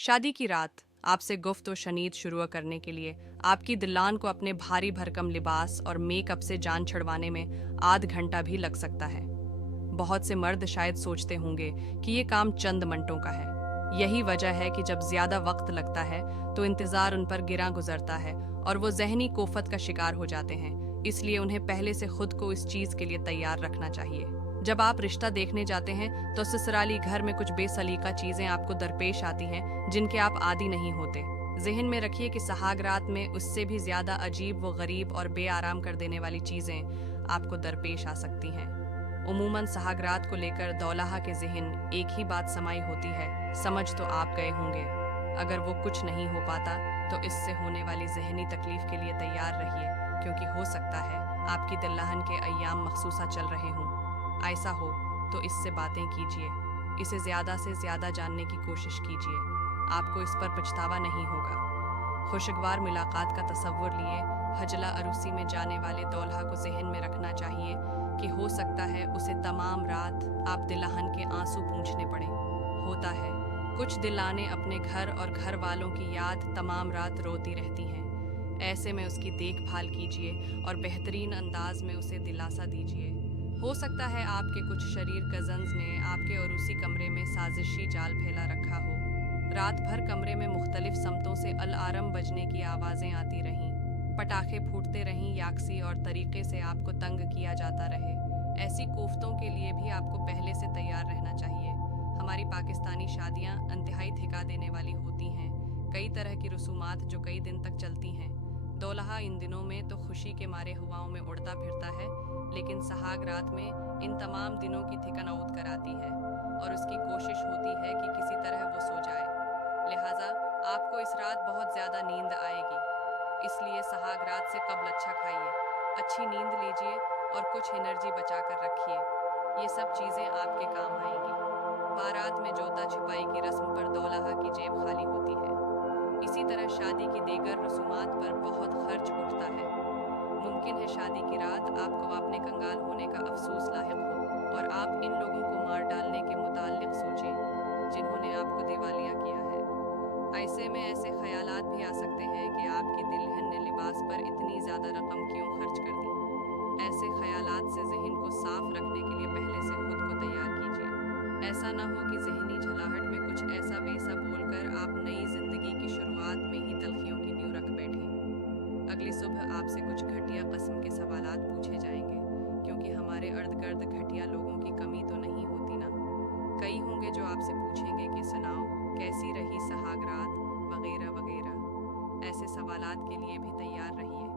शादी की रात आपसे गुफ्त व शनीद शुरू करने के लिए आपकी दिलान को अपने भारी भरकम लिबास और मेकअप से जान छुड़वाने में आध घंटा भी लग सकता है। बहुत से मर्द शायद सोचते होंगे कि ये काम चंद मिनटों का है। यही वजह है कि जब ज्यादा वक्त लगता है तो इंतजार उन पर गिरा गुजरता है और वो जहनी कोफत का शिकार हो जाते हैं। इसलिए उन्हें पहले से खुद को इस चीज के लिए तैयार रखना चाहिए। जब आप रिश्ता देखने जाते हैं तो ससुराली घर में कुछ बेसलीका चीजें आपको दरपेश आती हैं जिनके आप आदी नहीं होते। जहन में रखिए कि सहागरात में उससे भी ज्यादा अजीब व गरीब और बेआराम कर देने वाली चीजें आपको दरपेश आ सकती हैं। उमूमन सहागरात को लेकर दौल्हा के जहन एक ही बात समाई होती है, समझ तो आप गए होंगे। अगर वो कुछ नहीं हो पाता तो इससे होने वाली जहनी तकलीफ के लिए तैयार रहिए, क्योंकि हो सकता है आपकी दिल्लाहन के अय्याम मखसूसा चल रहे हों। ऐसा हो तो इससे बातें कीजिए, इसे ज़्यादा से ज़्यादा जानने की कोशिश कीजिए। आपको इस पर पछतावा नहीं होगा। खुशगवार मुलाकात का तसव्वुर लिए हजला अरूसी में जाने वाले दौल्हा को जहन में रखना चाहिए कि हो सकता है उसे तमाम रात आप दिल्लाहन के आंसू पूंछने पड़े। होता है कुछ दिलाने अपने घर और घर वालों की याद तमाम रात रोती रहती हैं। ऐसे में उसकी देखभाल कीजिए और बेहतरीन अंदाज में उसे दिलासा दीजिए। हो सकता है आपके कुछ शरीर कजन्स ने आपके अरूसी कमरे में साजिशी जाल फैला रखा हो। रात भर कमरे में मुख्तलिफ समतों से अल-आरम बजने की आवाज़ें आती रहीं, पटाखे फूटते रहीं, याकसी और तरीके से आपको तंग किया जाता रहे। ऐसी कोफ्तों के लिए भी आपको पहले से तैयार रहना चाहिए। हमारी पाकिस्तानी शादियाँ इंतहाई थिका देने वाली होती हैं। कई तरह की रसूमात जो कई दिन तक चलती हैं। दौल्हा इन दिनों में तो खुशी के मारे हवाओं में उड़ता फिरता है, लेकिन सहाग रात में इन तमाम दिनों की थिकनौत कराती है और उसकी कोशिश होती है कि किसी तरह वो सो जाए। लिहाजा आपको इस रात बहुत ज़्यादा नींद आएगी, इसलिए सहाग रात से कब्ल अच्छा खाइए, अच्छी नींद लीजिए और कुछ एनर्जी बचा कर रखिए। ये सब चीज़ें आपके काम आएंगी। बारात में जोता छिपाई की रस्म पर दौल्हा की जेब खाली होती है। इसी तरह शादी की दीगर रसूमात पर बहुत खर्च उठता है। मुमकिन है शादी की रात आपको अपने कंगाल होने का अफसोस लाहिक हो और आप इन लोगों को मार डालने के मुताल्लिक सोचें जिन्होंने आपको दिवालिया किया है। ऐसे में ऐसे ख्यालात भी आ सकते हैं कि आपकी दुल्हन ने लिबास पर इतनी ज़्यादा रकम क्यों खर्च कर दी। ऐसे ख्यालात से जहन को साफ रखने के लिए पहले से खुद को तैयार कीजिए। ऐसा ना हो कि जहनी झलाहट में कुछ ऐसा वैसा बोलकर आप नई जिंदगी की शुरुआत में ही तलखियों की नींव रख बैठें। अगली सुबह आपसे कुछ घटिया किस्म के सवालात पूछे जाएंगे, क्योंकि हमारे इर्द गिर्द घटिया लोगों की कमी तो नहीं होती ना। कई होंगे जो आपसे पूछेंगे कि सुनाओ कैसी रही सहाग रात, वगैरह वगैरह। ऐसे सवालात के लिए भी तैयार रहिए।